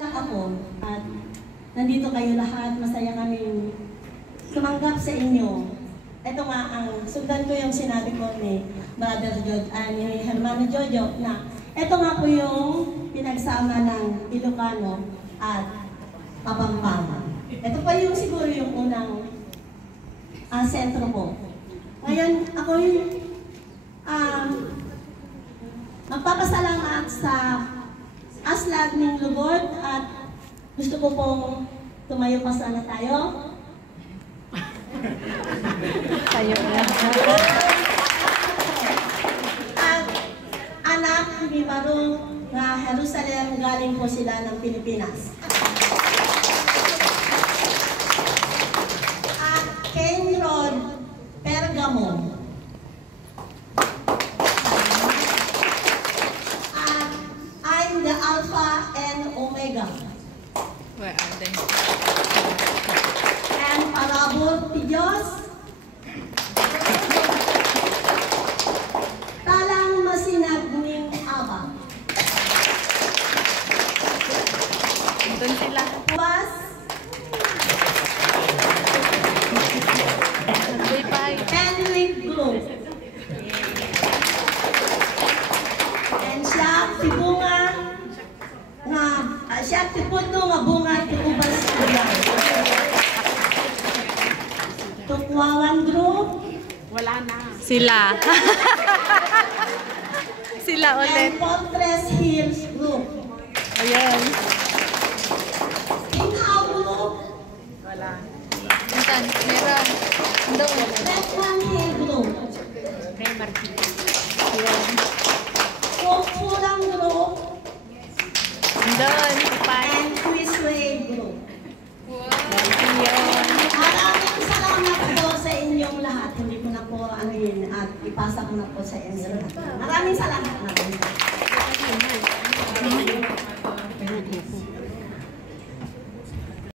Ako at nandito kayo lahat, masaya kaming tumanggap sa inyo. Ito nga ang sundan ko yung sinabi ko ni Brother Jojo, ni Hermano Jojo na ito nga po yung pinagsama ng Ilocano at Kapampangan. Ito pa yung siguro yung unang sentro ko. Ngayon ako yung magpapasalamat sa Aslad ng Lubod at gusto ko pong tumayo pa sana tayo. Tayo na. At anak ni Marong na Jerusalem, galing po sila ng Pilipinas. At Ken Rod Pergamo. The Alpha and Omega. Where are they? And Parabol Pidiyos. Talang masinag ning Aba. Doon sila. Bas. Bye-bye. Henrik Group. And siya, si Bunga, siya tiputo nga bunga tikubas sila. Tukwawan Group. Wala na. Sila. Sila ulit. And Fortress Hills Group. Ayan. Inhaw Group. Wala. Minsan, meron. Doon. Redman Hill Group. Ayan. Kulang Group. Doon. And Quizway Group. Ayan. Maraming salamat po sa inyong lahat. Hindi ko na po anuin at ipasa ko na po sa inyo lahat. Maraming salamat.